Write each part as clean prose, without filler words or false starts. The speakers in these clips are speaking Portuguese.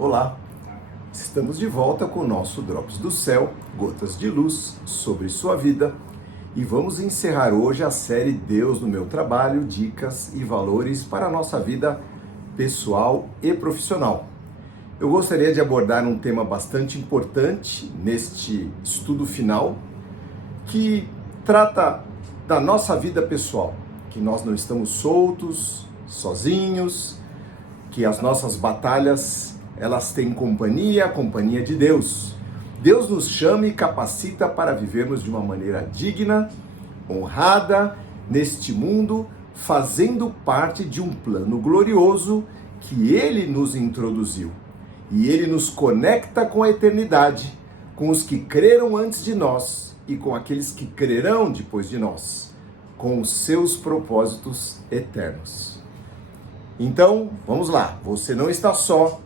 Olá, estamos de volta com o nosso Drops do Céu, gotas de luz sobre sua vida, e vamos encerrar hoje a série Deus no meu trabalho, dicas e valores para a nossa vida pessoal e profissional. Eu gostaria de abordar um tema bastante importante neste estudo final, que trata da nossa vida pessoal, que nós não estamos soltos, sozinhos, que as nossas batalhas elas têm companhia, a companhia de Deus. Deus nos chama e capacita para vivermos de uma maneira digna, honrada, neste mundo, fazendo parte de um plano glorioso que Ele nos introduziu. E Ele nos conecta com a eternidade, com os que creram antes de nós e com aqueles que crerão depois de nós, com os seus propósitos eternos. Então, vamos lá, você não está só.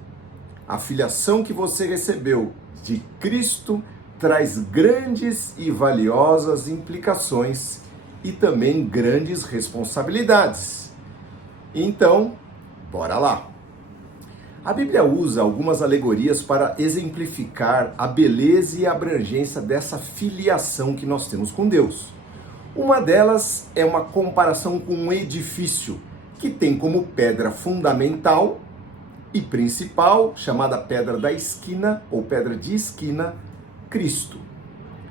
A filiação que você recebeu de Cristo traz grandes e valiosas implicações e também grandes responsabilidades. Então, bora lá! A Bíblia usa algumas alegorias para exemplificar a beleza e a abrangência dessa filiação que nós temos com Deus. Uma delas é uma comparação com um edifício que tem como pedra fundamental e principal, chamada pedra da esquina, ou pedra de esquina, Cristo.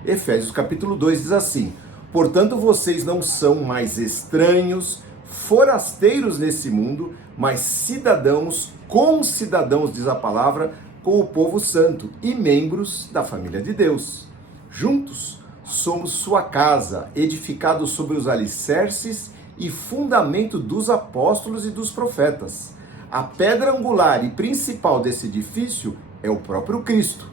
Efésios capítulo 2 diz assim: portanto vocês não são mais estranhos, forasteiros nesse mundo, mas cidadãos, concidadãos, diz a palavra, com o povo santo e membros da família de Deus. Juntos somos sua casa, edificados sobre os alicerces e fundamento dos apóstolos e dos profetas. A pedra angular e principal desse edifício é o próprio Cristo.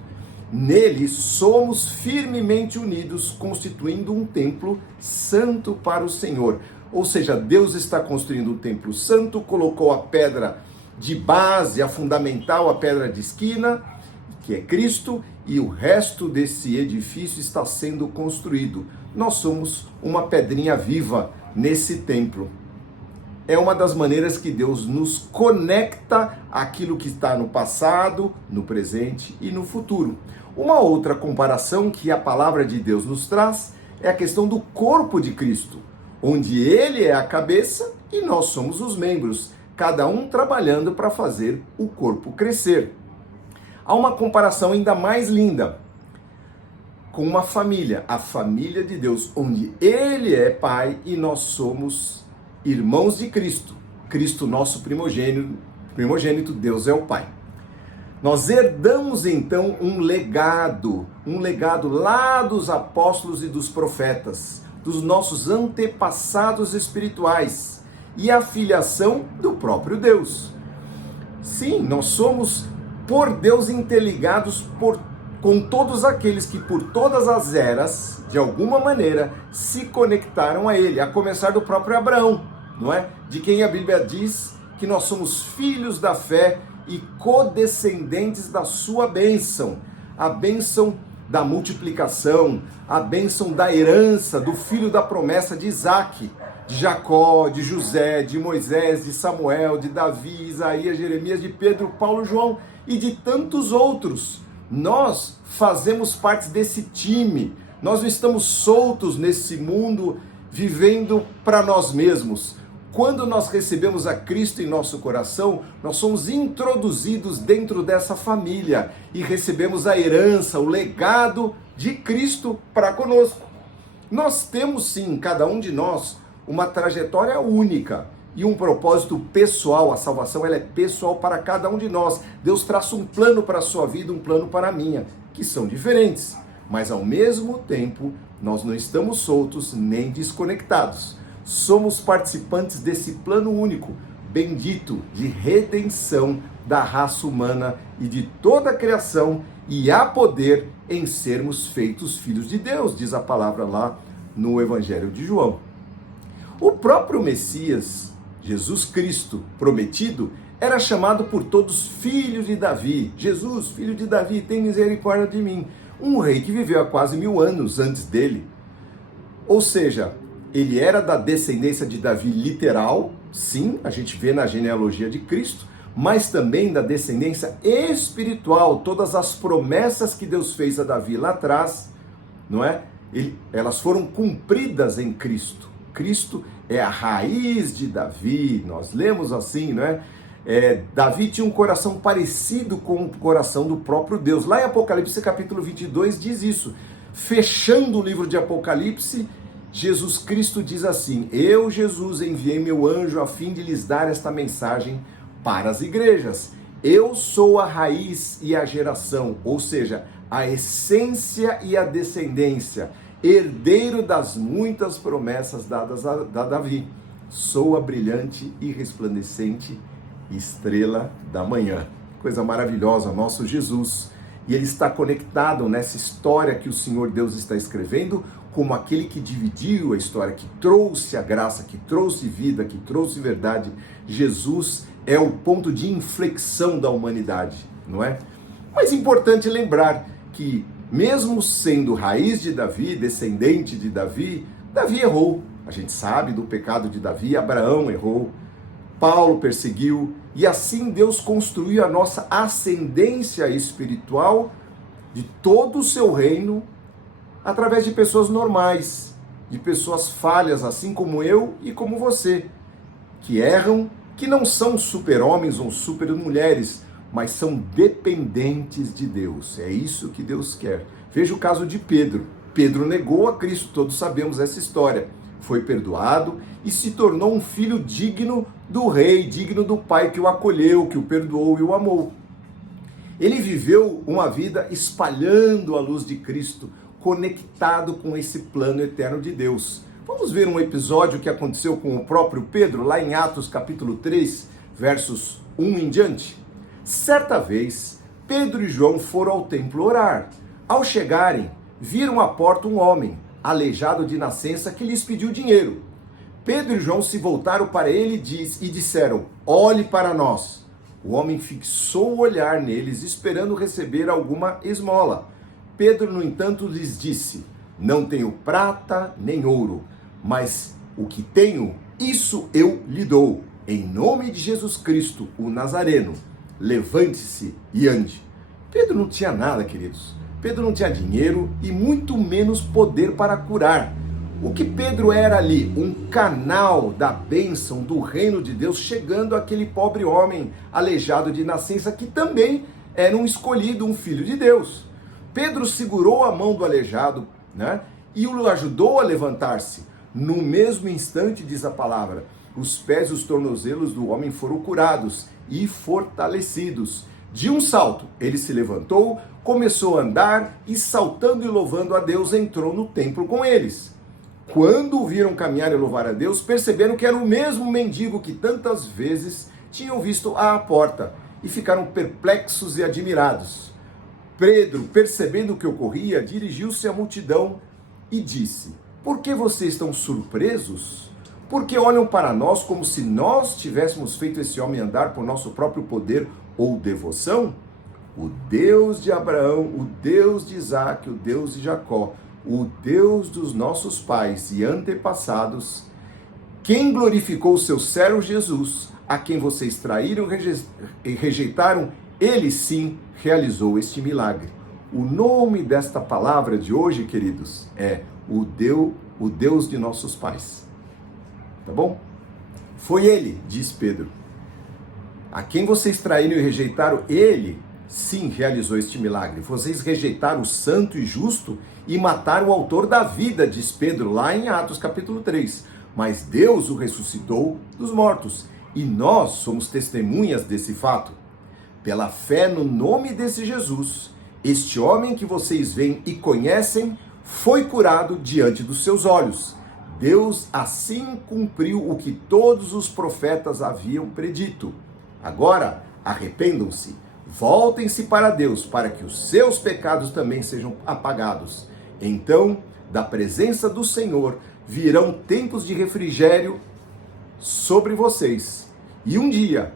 Nele somos firmemente unidos, constituindo um templo santo para o Senhor. Ou seja, Deus está construindo um templo santo, colocou a pedra de base, a fundamental, a pedra de esquina, que é Cristo, e o resto desse edifício está sendo construído. Nós somos uma pedrinha viva nesse templo. É uma das maneiras que Deus nos conecta àquilo que está no passado, no presente e no futuro. Uma outra comparação que a palavra de Deus nos traz é a questão do corpo de Cristo, onde Ele é a cabeça e nós somos os membros, cada um trabalhando para fazer o corpo crescer. Há uma comparação ainda mais linda com uma família, a família de Deus, onde Ele é Pai e nós somos irmãos de Cristo. Cristo, nosso primogênito, Deus é o Pai. Nós herdamos então um legado lá dos apóstolos e dos profetas, dos nossos antepassados espirituais e a filiação do próprio Deus. Sim, nós somos por Deus interligados com todos aqueles que por todas as eras, de alguma maneira, se conectaram a Ele, a começar do próprio Abraão, não é? De quem a Bíblia diz que nós somos filhos da fé e codescendentes da sua bênção, a bênção da multiplicação, a bênção da herança, do filho da promessa de Isaac, de Jacó, de José, de Moisés, de Samuel, de Davi, Isaías, Jeremias, de Pedro, Paulo, João e de tantos outros. Nós fazemos parte desse time. Nós não estamos soltos nesse mundo vivendo para nós mesmos. Quando nós recebemos a Cristo em nosso coração, nós somos introduzidos dentro dessa família e recebemos a herança, o legado de Cristo para conosco. Nós temos sim, cada um de nós, uma trajetória única e um propósito pessoal. A salvação ela é pessoal para cada um de nós. Deus traça um plano para a sua vida, um plano para a minha, que são diferentes. Mas ao mesmo tempo, nós não estamos soltos nem desconectados. Somos participantes desse plano único, bendito, de redenção da raça humana e de toda a criação, e há poder em sermos feitos filhos de Deus, diz a palavra lá no Evangelho de João. O próprio Messias, Jesus Cristo prometido, era chamado por todos filhos de Davi. Jesus, filho de Davi, tem misericórdia de mim. Um rei que viveu há quase 1000 anos antes dele. Ou seja, ele era da descendência de Davi literal, sim, a gente vê na genealogia de Cristo, mas também da descendência espiritual. Todas as promessas que Deus fez a Davi lá atrás, não é? Elas foram cumpridas em Cristo. Cristo é a raiz de Davi. Nós lemos assim, não é? Davi tinha um coração parecido com o coração do próprio Deus. Lá em Apocalipse capítulo 22 diz isso. Fechando o livro de Apocalipse, Jesus Cristo diz assim: eu, Jesus, enviei meu anjo a fim de lhes dar esta mensagem para as igrejas. Eu sou a raiz e a geração, ou seja, a essência e a descendência, herdeiro das muitas promessas dadas a Davi. Sou a brilhante e resplandecente estrela da manhã. Coisa maravilhosa, nosso Jesus. E ele está conectado nessa história que o Senhor Deus está escrevendo, como aquele que dividiu a história, que trouxe a graça, que trouxe vida, que trouxe verdade. Jesus é o ponto de inflexão da humanidade, não é? Mas é importante lembrar que, mesmo sendo raiz de Davi, descendente de Davi, Davi errou. A gente sabe do pecado de Davi, Abraão errou, Paulo perseguiu, e assim Deus construiu a nossa ascendência espiritual de todo o seu reino através de pessoas normais, de pessoas falhas, assim como eu e como você, que erram, que não são super-homens ou super-mulheres, mas são dependentes de Deus. É isso que Deus quer. Veja o caso de Pedro. Pedro negou a Cristo, todos sabemos essa história. Foi perdoado e se tornou um filho digno do rei, digno do pai que o acolheu, que o perdoou e o amou. Ele viveu uma vida espalhando a luz de Cristo, conectado com esse plano eterno de Deus. Vamos ver um episódio que aconteceu com o próprio Pedro, lá em Atos capítulo 3, versos 1 em diante. Certa vez, Pedro e João foram ao templo orar. Ao chegarem, viram à porta um homem, aleijado de nascença, que lhes pediu dinheiro. Pedro e João se voltaram para ele e disseram: olhe para nós. O homem fixou o olhar neles, esperando receber alguma esmola. Pedro, no entanto, lhes disse: não tenho prata nem ouro, mas o que tenho, isso eu lhe dou. Em nome de Jesus Cristo, o Nazareno, levante-se e ande. Pedro não tinha nada, queridos. Pedro não tinha dinheiro e muito menos poder para curar. O que Pedro era ali? Um canal da bênção do reino de Deus chegando àquele pobre homem aleijado de nascença, que também era um escolhido, um filho de Deus. Pedro segurou a mão do aleijado, né, e o ajudou a levantar-se. No mesmo instante, diz a palavra, os pés e os tornozelos do homem foram curados e fortalecidos. De um salto, ele se levantou, começou a andar e, saltando e louvando a Deus, entrou no templo com eles. Quando o viram caminhar e louvar a Deus, perceberam que era o mesmo mendigo que tantas vezes tinham visto à porta e ficaram perplexos e admirados. Pedro, percebendo o que ocorria, dirigiu-se à multidão e disse: por que vocês estão surpresos? Porque olham para nós como se nós tivéssemos feito esse homem andar por nosso próprio poder ou devoção? O Deus de Abraão, o Deus de Isaac, o Deus de Jacó, o Deus dos nossos pais e antepassados, quem glorificou o seu servo Jesus, a quem vocês traíram e rejeitaram, ele sim realizou este milagre. O nome desta palavra de hoje, queridos, é o Deus de nossos pais. Tá bom? Foi ele, diz Pedro. A quem vocês traíram e rejeitaram, ele sim realizou este milagre. Vocês rejeitaram o santo e justo e mataram o autor da vida, diz Pedro, lá em Atos capítulo 3. Mas Deus o ressuscitou dos mortos, e nós somos testemunhas desse fato. Pela fé no nome desse Jesus, este homem que vocês veem e conhecem foi curado diante dos seus olhos. Deus assim cumpriu o que todos os profetas haviam predito. Agora, arrependam-se, voltem-se para Deus, para que os seus pecados também sejam apagados. Então, da presença do Senhor, virão tempos de refrigério sobre vocês. E um dia,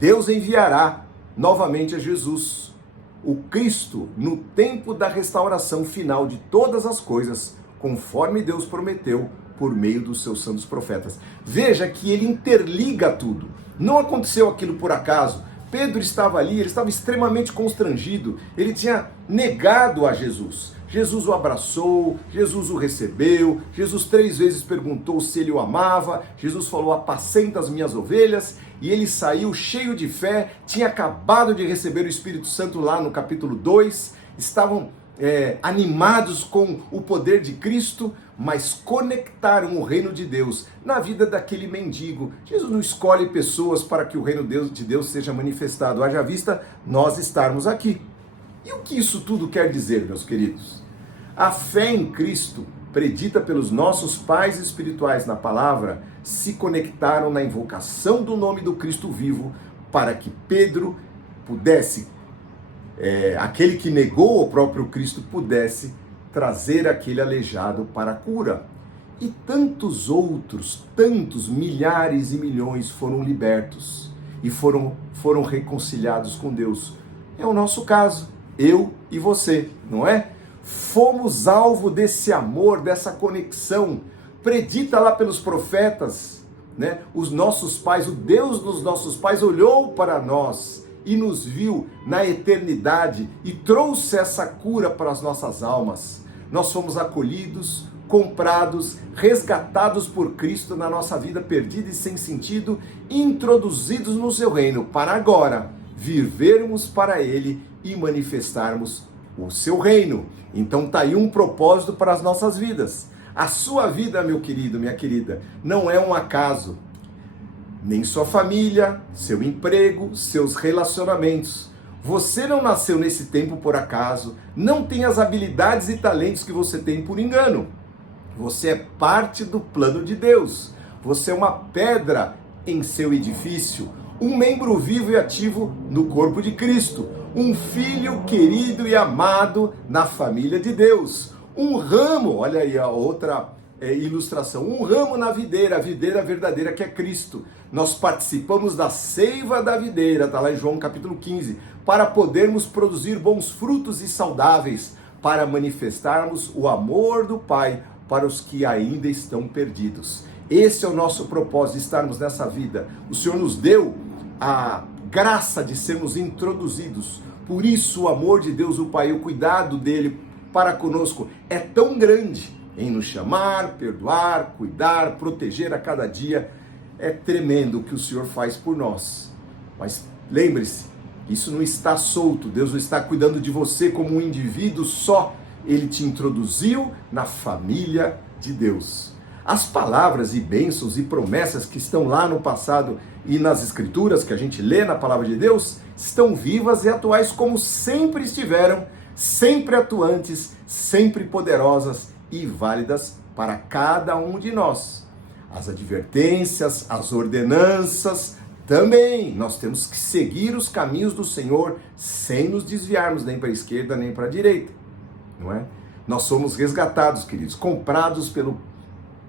Deus enviará novamente a Jesus, o Cristo, no tempo da restauração final de todas as coisas, conforme Deus prometeu por meio dos seus santos profetas. Veja que ele interliga tudo. Não aconteceu aquilo por acaso. Pedro estava ali, ele estava extremamente constrangido, ele tinha negado a Jesus. Jesus o abraçou, Jesus o recebeu, Jesus 3 vezes perguntou se ele o amava, Jesus falou: apacenta as minhas ovelhas, e ele saiu cheio de fé, tinha acabado de receber o Espírito Santo lá no capítulo 2, estavam animados com o poder de Cristo, mas conectaram o reino de Deus na vida daquele mendigo. Jesus não escolhe pessoas para que o reino de Deus seja manifestado, haja vista nós estarmos aqui. E o que isso tudo quer dizer, meus queridos? A fé em Cristo, predita pelos nossos pais espirituais na palavra, se conectaram na invocação do nome do Cristo vivo, para que Pedro pudesse, aquele que negou o próprio Cristo, pudesse trazer aquele aleijado para a cura. E tantos outros, tantos milhares e milhões foram libertos e foram reconciliados com Deus. É o nosso caso, eu e você, não é? Fomos alvo desse amor, dessa conexão, predita lá pelos profetas, né? Os nossos pais, o Deus dos nossos pais olhou para nós e nos viu na eternidade e trouxe essa cura para as nossas almas. Nós fomos acolhidos, comprados, resgatados por Cristo na nossa vida perdida e sem sentido, introduzidos no seu reino, para agora vivermos para Ele e manifestarmos o seu reino. Então está aí um propósito para as nossas vidas. A sua vida, meu querido, minha querida, não é um acaso. Nem sua família, seu emprego, seus relacionamentos. Você não nasceu nesse tempo por acaso, não tem as habilidades e talentos que você tem por engano. Você é parte do plano de Deus. Você é uma pedra em seu edifício, um membro vivo e ativo no corpo de Cristo, um filho querido e amado na família de Deus, um ramo, olha aí a outra ilustração, um ramo na videira, a videira verdadeira que é Cristo. Nós participamos da seiva da videira, está lá em João capítulo 15, para podermos produzir bons frutos e saudáveis, para manifestarmos o amor do Pai para os que ainda estão perdidos. Esse é o nosso propósito, estarmos nessa vida. O Senhor nos deu a graça de sermos introduzidos. Por isso o amor de Deus, o Pai, o cuidado dele para conosco é tão grande em nos chamar, perdoar, cuidar, proteger a cada dia. É tremendo o que o Senhor faz por nós. Mas lembre-se, isso não está solto. Deus não está cuidando de você como um indivíduo só. Ele te introduziu na família de Deus. As palavras e bênçãos e promessas que estão lá no passado e nas escrituras que a gente lê na palavra de Deus estão vivas e atuais como sempre estiveram, sempre atuantes, sempre poderosas e válidas para cada um de nós. As advertências, as ordenanças, também nós temos que seguir os caminhos do Senhor sem nos desviarmos nem para a esquerda nem para a direita, não é? Nós somos resgatados, queridos, comprados pelo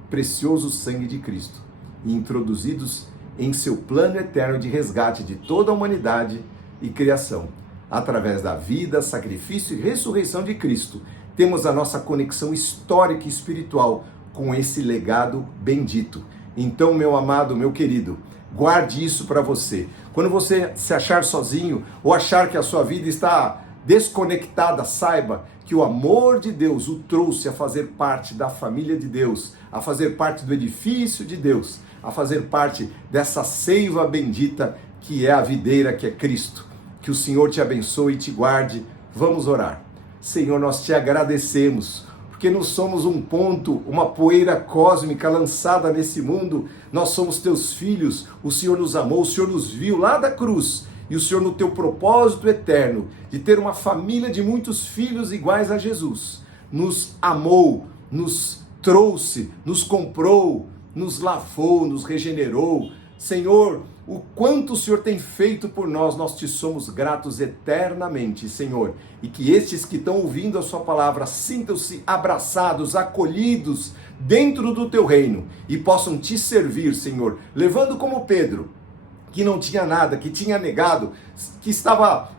precioso sangue de Cristo e introduzidos em seu plano eterno de resgate de toda a humanidade e criação. Através da vida, sacrifício e ressurreição de Cristo, temos a nossa conexão histórica e espiritual com esse legado bendito. Então, meu amado, meu querido, guarde isso para você. Quando você se achar sozinho ou achar que a sua vida está desconectada, saiba que o amor de Deus o trouxe a fazer parte da família de Deus, a fazer parte do edifício de Deus, a fazer parte dessa seiva bendita que é a videira, que é Cristo. Que o Senhor te abençoe e te guarde. Vamos orar. Senhor, nós te agradecemos, porque não somos um ponto, uma poeira cósmica lançada nesse mundo. Nós somos teus filhos, o Senhor nos amou, o Senhor nos viu lá da cruz, e o Senhor, no teu propósito eterno de ter uma família de muitos filhos iguais a Jesus, nos amou, nos trouxe, nos comprou, nos lavou, nos regenerou. Senhor, o quanto o Senhor tem feito por nós, nós te somos gratos eternamente, Senhor. E que estes que estão ouvindo a sua palavra sintam-se abraçados, acolhidos dentro do teu reino e possam te servir, Senhor, levando como Pedro que não tinha nada, que tinha negado, que estava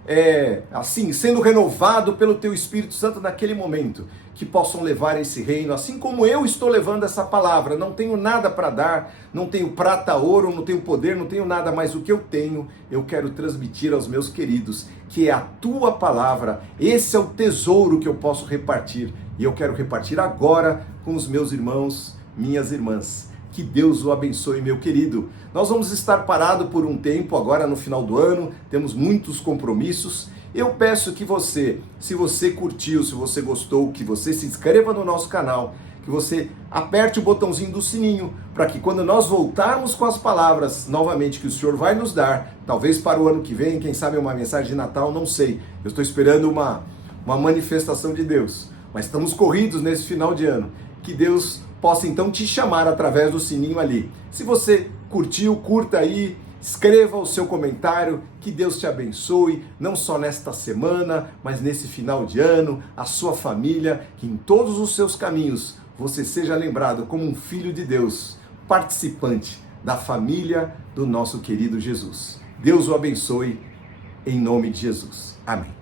assim sendo renovado pelo Teu Espírito Santo naquele momento, que possam levar esse reino, assim como eu estou levando essa palavra. Não tenho nada para dar, não tenho prata, ouro, não tenho poder, não tenho nada, mas o que eu tenho, eu quero transmitir aos meus queridos, que é a Tua palavra. Esse é o tesouro que eu posso repartir, e eu quero repartir agora com os meus irmãos, minhas irmãs. Que Deus o abençoe, meu querido. Nós vamos estar parados por um tempo agora no final do ano, temos muitos compromissos. Eu peço que você, se você curtiu, se você gostou, que você se inscreva no nosso canal, que você aperte o botãozinho do sininho, para que quando nós voltarmos com as palavras novamente que o Senhor vai nos dar, talvez para o ano que vem, quem sabe uma mensagem de Natal, não sei. Eu estou esperando uma manifestação de Deus, mas estamos corridos nesse final de ano. Que Deus possa então te chamar através do sininho ali. Se você curtiu, curta aí, escreva o seu comentário, que Deus te abençoe, não só nesta semana, mas nesse final de ano, a sua família, que em todos os seus caminhos você seja lembrado como um filho de Deus, participante da família do nosso querido Jesus. Deus o abençoe, em nome de Jesus. Amém.